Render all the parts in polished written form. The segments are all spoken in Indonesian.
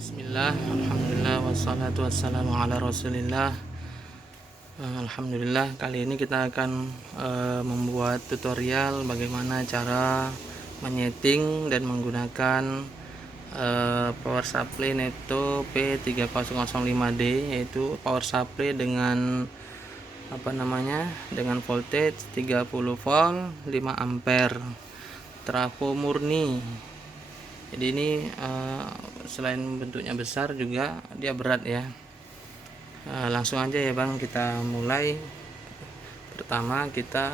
Bismillah, alhamdulillah, wassalatu wassalamu ala rasulillah. Alhamdulillah, kali ini kita akan membuat tutorial bagaimana cara menyeting dan menggunakan power supply Neto P3005D, yaitu power supply dengan dengan voltage 30 volt 5 ampere trafo murni. Jadi ini selain bentuknya besar juga dia berat ya. Langsung aja ya bang, kita mulai. Pertama kita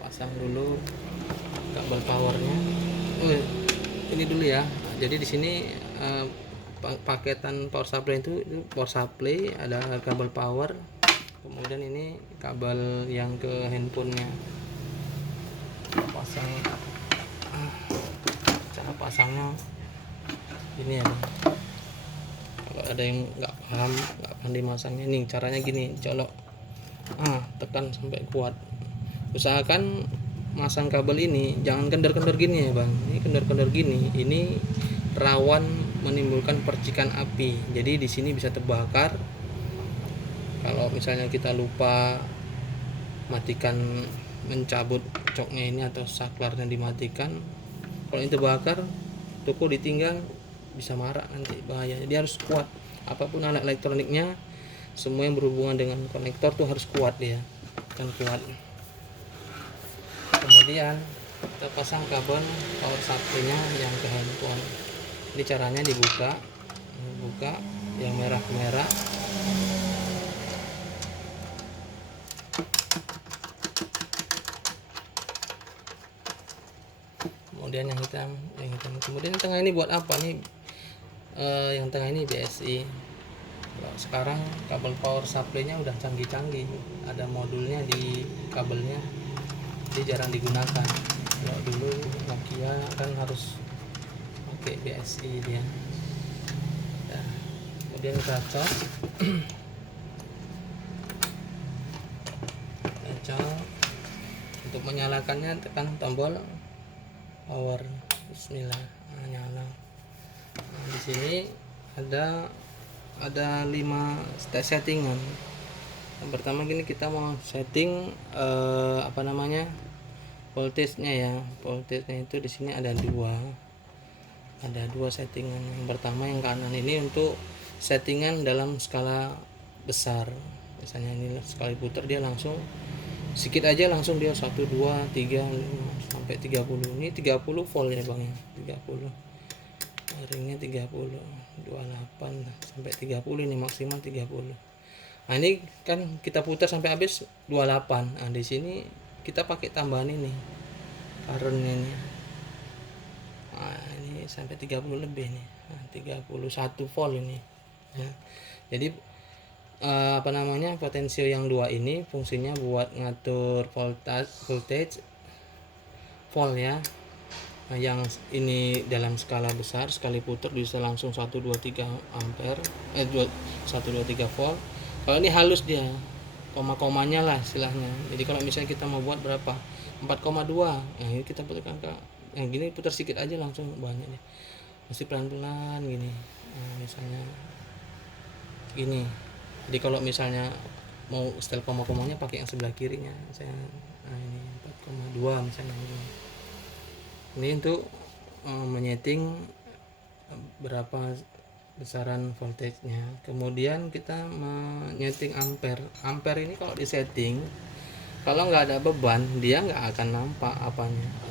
pasang dulu kabel powernya. Ini dulu ya. Jadi di sini paketan power supply itu power supply, ada kabel power, kemudian ini kabel yang ke handphonenya. Kita pasang. Cara pasangnya ini ya, kalau ada yang nggak paham dimasangnya, ini caranya gini, colok tekan sampai kuat. Usahakan masang kabel ini jangan kendor-kendor gini ya bang. Ini kendor-kendor gini, ini rawan menimbulkan percikan api, jadi di sini bisa terbakar. Kalau misalnya kita lupa matikan, mencabut coknya ini atau saklarnya dimatikan, kalau ini terbakar, toko ditinggal, bisa marah nanti, bahaya. Jadi harus kuat. Apapun alat elektroniknya, semua yang berhubungan dengan konektor tuh harus kuat dia, kan kuat. Kemudian kita pasang kabel power supply-nya yang ke handphone. Ini caranya dibuka yang merah-merah. Kemudian yang hitam. Kemudian yang tengah ini buat apa nih? Yang tengah ini BSI. Kalau sekarang kabel power supply-nya udah canggih-canggih, ada modulnya di kabelnya, jadi jarang digunakan. Kalau dulu Nokia kan harus pakai BSI dia. Nah, kemudian kita cok. Untuk menyalakannya tekan tombol power. Bismillah. Nyala. Di sini ada 5 settingan. Yang pertama gini, kita mau setting voltage-nya ya. Voltage-nya itu di sini ada dua settingan. Yang pertama yang kanan ini untuk settingan dalam skala besar. Misalnya ini sekali putar dia langsung sedikit aja, langsung dia 1, 2, 3, 5 sampai 30. Ini 30 volt ya bang ya, 30 ringnya 30, 28 sampai 30, ini maksimal 30. Nah ini kan kita putar sampai habis 28. Nah di sini kita pakai tambahan ini currentnya ini. Nah ini sampai 30 lebih nih. Nah, 31 volt ini ya. Jadi potensio yang 2 ini fungsinya buat ngatur voltage volt ya. Nah, yang ini dalam skala besar, sekali putar bisa langsung 1, 2, 3 ampere 1, 2, 3 volt. Kalau ini halus dia, koma-komanya lah istilahnya. Jadi kalau misalnya kita mau buat berapa, 4,2, nah ini kita putarkan ke yang gini, putar sedikit aja langsung banyak nih. Masih pelan-pelan gini. Nah, misalnya gini. Jadi kalau misalnya mau setel koma-komanya pakai yang sebelah kirinya misalnya. Nah ini 4,2 misalnya. Ini untuk menyeting berapa besaran voltage-nya. Kemudian kita menyeting ampere. Ampere ini kalau disetting, kalau nggak ada beban dia nggak akan nampak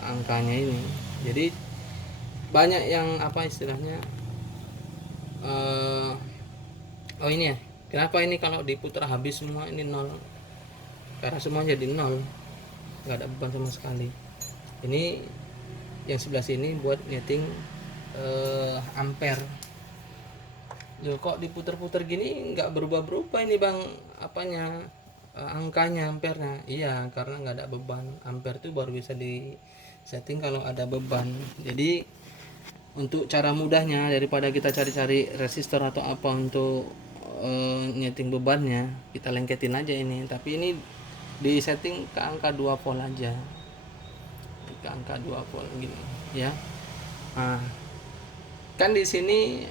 angkanya ini. Jadi banyak yang istilahnya ini ya, kenapa ini kalau diputar habis semua ini 0, karena semua jadi 0, nggak ada beban sama sekali. Ini yang sebelah sini buat nyeting ampere. Loh, kok diputar-putar gini nggak berubah-berubah ini bang angkanya, ampernya? Iya, karena nggak ada beban. Ampere itu baru bisa di setting kalau ada beban. Jadi untuk cara mudahnya, daripada kita cari-cari resistor atau apa untuk nyeting bebannya, kita lengketin aja ini. Tapi ini di setting ke angka 2 volt aja, ke angka 2 volt gini ya. Nah Kan di sini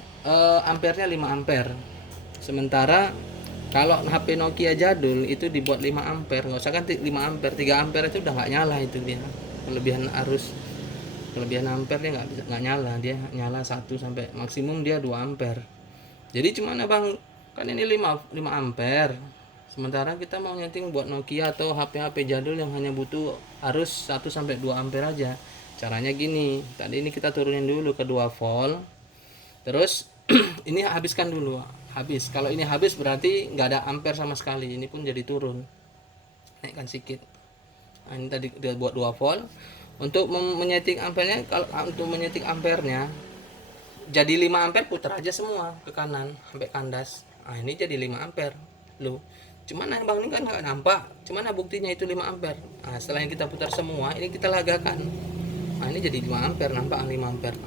ampernya 5 ampere. Sementara kalau HP Nokia jadul itu dibuat 5 ampere, nggak usah kan 5 ampere, 3 ampere itu udah nggak nyala itu dia. Kelebihan arus, kelebihan ampere dia nggak nyala, dia nyala 1 sampai maksimum dia 2 ampere. Jadi cuman Bang, kan ini 5 ampere. Sementara kita mau nyeting buat Nokia atau HP-HP jadul yang hanya butuh arus 1 sampai 2 ampere aja. Caranya gini, tadi ini kita turunin dulu ke 2 volt. Terus ini habiskan dulu. Habis. Kalau ini habis berarti nggak ada ampere sama sekali. Ini pun jadi turun. Naikkan sedikit. Nah, ini tadi dia buat 2 volt. Untuk menyeting ampernya, kalau untuk menyeting ampernya jadi 5 ampere, putar aja semua ke kanan sampai kandas. Nah, ini jadi 5 ampere. Loh. Cuman Bang ini kan nggak nampak. Cuman buktinya itu 5 ampere. Nah, setelah yang kita putar semua, ini kita lagakan. Nah, ini jadi 5 ampere, nampak 5 ampere.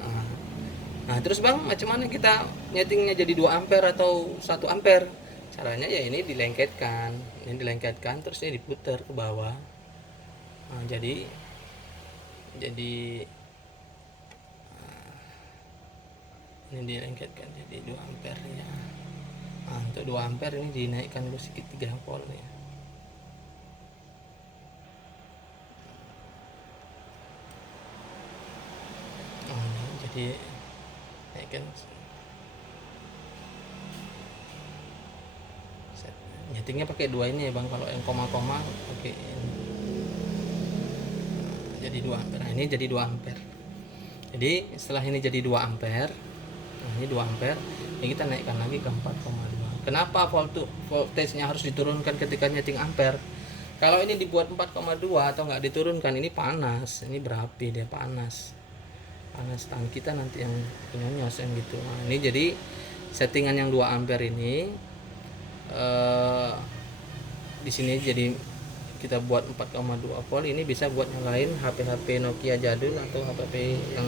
Nah, terus Bang, macam mana kita nyetingnya jadi 2 ampere atau 1 ampere? Caranya ya ini dilengketkan. Ini dilengketkan terus ini diputar ke bawah. Nah, jadi ini dilengketkan jadi 2 ampere ya. Nah, untuk 2 ampere ini dinaikkan dulu sedikit 3 volt ya. Oh, ini jadi naikkan. Nyetingnya pakai 2 ini ya Bang, kalau yang koma-koma oke. Jadi 2 ampere. Nah, ini jadi 2 ampere. Jadi setelah ini jadi 2 ampere, nah ini 2 ampere, ini kita naikkan lagi ke 4,2. Kenapa voltage-nya harus diturunkan ketika nyeting ampere? Kalau ini dibuat 4,2 atau nggak diturunkan, ini panas, ini berapi, dia panas tangan kita nanti yang nyonyos yang gitu. Nah, ini jadi settingan yang 2 ampere ini di sini jadi kita buat 4,2 volt. Ini bisa buat nyalain HP-HP Nokia jadul atau HP yang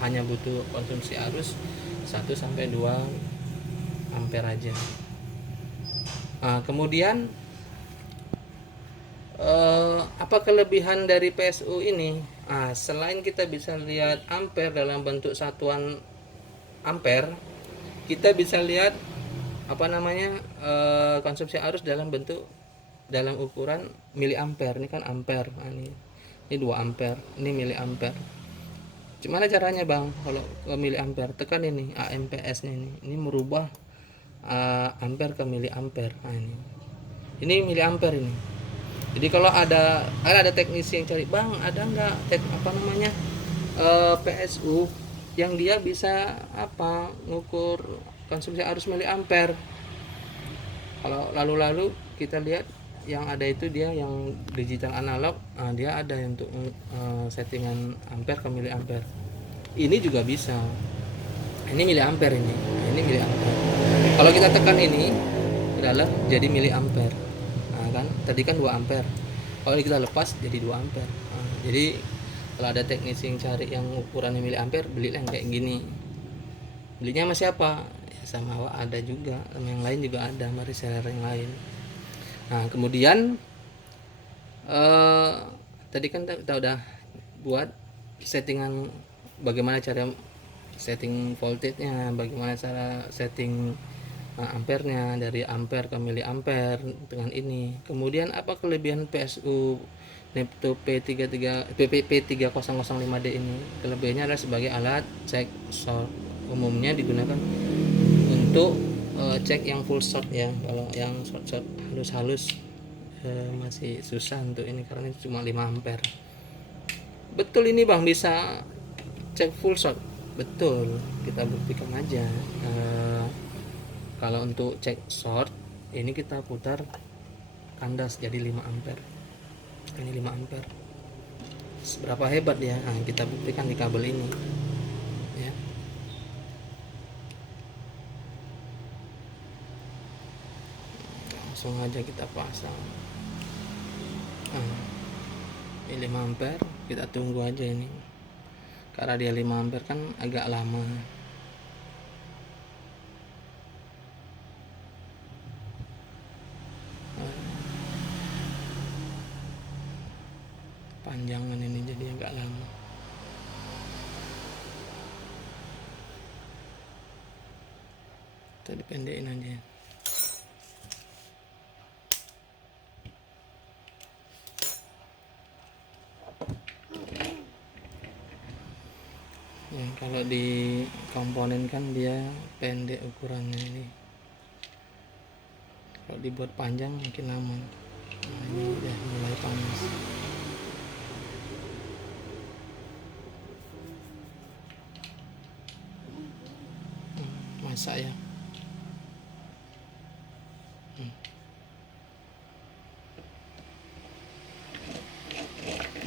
hanya butuh konsumsi arus 1-2 ampere aja. Nah, kemudian apa kelebihan dari PSU ini? Nah, selain kita bisa lihat ampere dalam bentuk satuan ampere, kita bisa lihat apa namanya konsumsi arus dalam ukuran miliampere. Ini kan ampere. Nah, ini 2 ampere, ini miliampere. Gimana caranya Bang? Kalau ke miliampere, tekan ini AMPS nya ini merubah ampere ke miliampere. Nah, ini miliampere ini. Jadi kalau ada teknisi yang cari, Bang, ada nggak PSU yang dia bisa ngukur konsumsi arus miliampere? Kalau lalu kita lihat yang ada itu dia yang digital analog, dia ada untuk settingan ampere ke miliampere. Ini juga bisa. Ini miliampere ini. Nah, ini miliampere. Kalau kita tekan ini ke dalam jadi miliampere. Nah, kan tadi kan 2 ampere. Kalau kita lepas jadi 2 ampere. Nah, jadi kalau ada teknisi yang cari yang ukurannya miliampere, belilah yang kayak gini. Belinya sama siapa? Ya sama ada juga, sama yang lain juga ada, sama reseller yang lain. Nah, kemudian tadi kan kita udah buat settingan bagaimana cara setting voltage-nya, bagaimana cara setting ampernya dari ampere ke miliampere dengan ini. Kemudian apa kelebihan PSU Neptune P3005D ini? Kelebihannya adalah sebagai alat cek short. Umumnya digunakan untuk cek yang full short ya. Kalau yang short halus-halus masih susah untuk ini karena ini cuma 5 ampere. Betul ini Bang, bisa cek full short. Betul, kita buktikan aja. Kalau untuk cek short ini kita putar kandas jadi 5 ampere. Ini 5 ampere. Seberapa hebat ya? Nah, kita buktikan di kabel ini. Ya. Langsung aja kita pasang. Nah, ini 5 ampere, kita tunggu aja ini. Karena dia 5 ampere kan agak lama. Panjangan ini jadi agak lama. Kita dipendekin aja. Ya, kalau di komponen kan dia pendek ukurannya ini. Kalau dibuat panjang makin lama. Nah, ini udah mulai panas. Masak ya.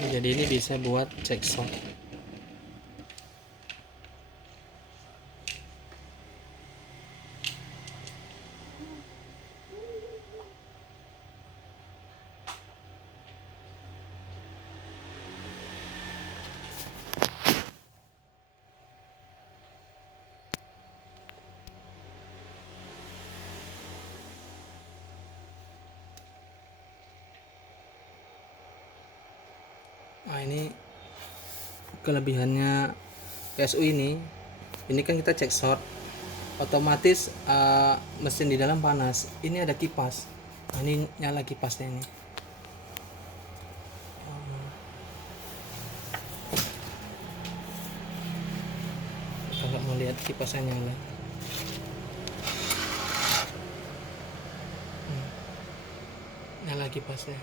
Jadi ini bisa buat cek shot. Nah, ini kelebihannya PSU ini kan kita cek short otomatis mesin di dalam panas. Ini ada kipas. Nah, ini nyala kipasnya ini. Kalau mau lihat kipasnya nyala. Nyala kipasnya.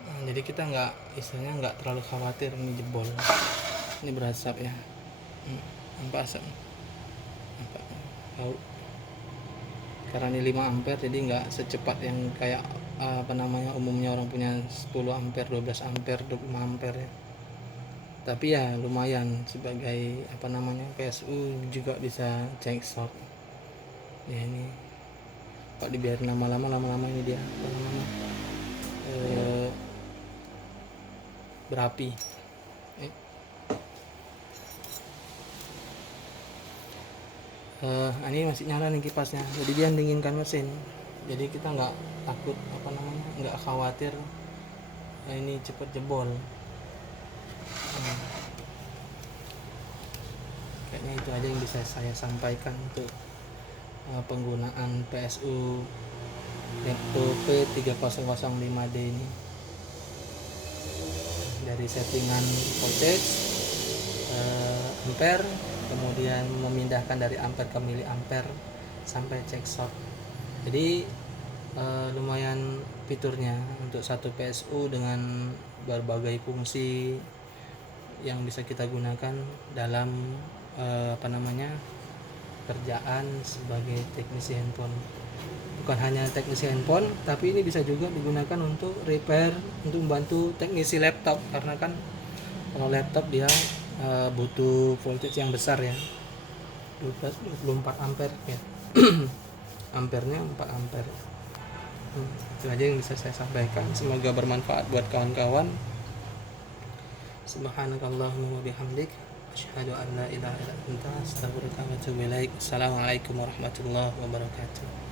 Nah, jadi kita istilahnya nggak terlalu khawatir ini jebol. Ini berasap ya. Nampak asap. Nampak. Tahu. Karena ini 5 ampere jadi nggak secepat yang kayak umumnya orang punya 10 ampere, 12 ampere, 25 ampere ya. Tapi ya lumayan sebagai PSU juga bisa cek short. Ya ini kalau dibiarin lama-lama ini dia berapi. Ini masih nyala nih kipasnya, jadi dia dinginkan mesin, jadi kita nggak takut nggak khawatir ini cepet jebol. Kayaknya itu aja yang bisa saya sampaikan untuk penggunaan PSU Neptune P3005D ini. Dari settingan voltage, ampere, kemudian memindahkan dari ampere ke miliampere sampai cek short. Jadi lumayan fiturnya untuk satu PSU dengan berbagai fungsi yang bisa kita gunakan dalam kerjaan sebagai teknisi handphone. Bukan hanya teknisi handphone, tapi ini bisa juga digunakan untuk repair, untuk membantu teknisi laptop, karena kan kalau laptop dia butuh voltage yang besar ya, 24 ampere ya. Ampernya 4 ampere. Itu aja yang bisa saya sampaikan, semoga bermanfaat buat kawan-kawan. Subhanakallahumma wa bihamdik, asyhadu an la ilaha illa anta, astaghfiruka wa atubu ilaik. Assalamualaikum warahmatullahi wabarakatuh.